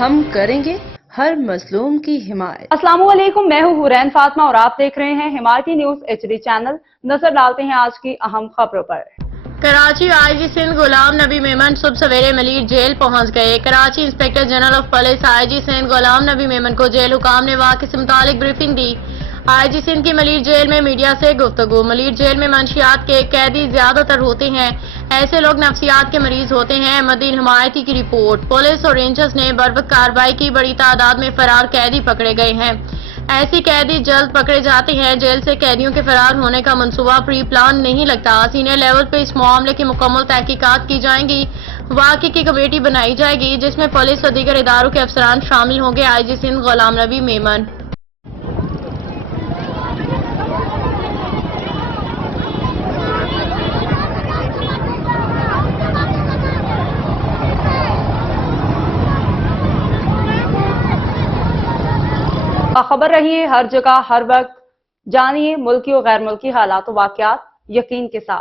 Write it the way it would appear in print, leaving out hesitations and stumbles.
हम करेंगे हर मजलूम की हिमायत। अस्सलाम वालेकुम, मैं हूँ हुरैन फातिमा और आप देख रहे हैं हिमायती न्यूज HD चैनल। नजर डालते हैं आज की अहम खबरों पर। कराची आईजी सिंध गुलाम नबी मेमन सुबह सवेरे मलीर जेल पहुंच गए। Karachi inspector general of police IG Sindh Ghulam Nabi Memon को जेल हुकाम ने वाक़े से मुतालिक ब्रीफिंग दी। आईजी सिंध की मलीर जेल में मीडिया से गुफ्तगू। मलीर जेल में मंशियात के कैदी ज्यादातर होते हैं, ऐसे लोग नफ्सियात के मरीज होते हैं। मदीन हमायती की रिपोर्ट। पुलिस और रेंजर्स ने बर्वक्त कार्रवाई की, बड़ी तादाद में फरार कैदी पकड़े गए हैं। ऐसे कैदी जल्द पकड़े जाते हैं। जेल से कैदियों के फरार होने का मंसूबा प्री प्लान नहीं लगता। सीनियर लेवल पे इस मामले की मुकम्मल तहकीकात की जाएंगी। वाक़े की कमेटी बनाई जाएगी जिसमें पुलिस और दीगर इदारों के अफसरान शामिल होंगे। आईजी सिंध गुलाम नबी मेमन। खबर रही है हर जगह हर वक्त। जानिए मुल्की और गैर मुल्की हालात व वाक़यात यकीन के साथ।